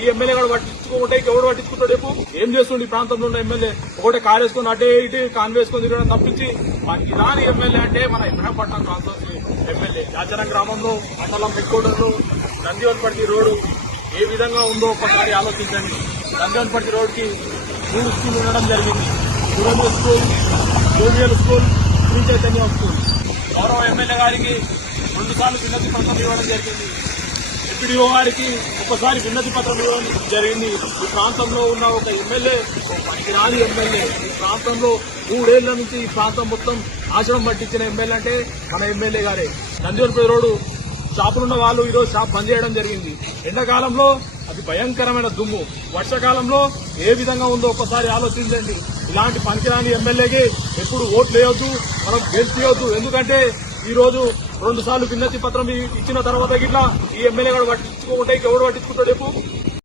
ఈ ఎమ్మెల్యే కూడా పట్టించుకుంటే ఎవడు పట్టించుకుంటాడు రేపు ఏం చేస్తుండే ఈ ప్రాంతంలో ఉన్న ఎమ్మెల్యే ఒకటే కారు వేసుకుని అటే ఇటు కాన్ వేసుకొని తిరగడం తప్పించి మనకి ఇలాంటి ఎమ్మెల్యే అంటే మన ఇబ్రహంపట్నం ప్రాంతం ఎమ్మెల్యే యాచరం గ్రామంలో మండలం హెడ్కోటర్లు నందివన్పర్తి రోడ్డు ఏ విధంగా ఉందో ఒకసారి ఆలోచించండి. నందివన్పర్తి రోడ్డుకి 3 స్కూల్ ఉండడం జరిగింది. Junior school, junior school, Shri Chaitanya school. గౌరవ ఎమ్మెల్యే గారికి 2 సార్లు విన్నతి పత్రం ఇవ్వడం జరిగింది. ఎంపీడీఓ గారికి ఒకసారి విన్నతి పత్రం ఇవ్వడం జరిగింది. ఈ ప్రాంతంలో ఉన్న ఒక ఎమ్మెల్యే పనికిరాని ఎమ్మెల్యే ఈ ప్రాంతంలో 3 ఏళ్ల నుంచి ఈ ప్రాంతం మొత్తం ఆశ్రమం పట్టించిన ఎమ్మెల్యే అంటే మన ఎమ్మెల్యే గారే. నందివన్పర్తి రోడ్డు షాపులున్న వాళ్ళు ఈరోజు షాప్ బంద్ చేయడం జరిగింది. ఎండాకాలంలో అది భయంకరమైన దుమ్ము, వర్షాకాలంలో ఏ విధంగా ఉందో ఒకసారి ఆలోచించండి. ఇలాంటి పనికిరాని ఎమ్మెల్యేకి ఎప్పుడు ఓట్లు వేయొద్దు, మనం గెలిపియొద్దు. ఎందుకంటే ఈ రోజు 2 సార్లు విన్నతి పత్రం ఇచ్చిన తర్వాత గిట్లా ఈ ఎమ్మెల్యే కూడా పట్టించుకుంటే ఎవడు పట్టించుకుంటాడు రేపు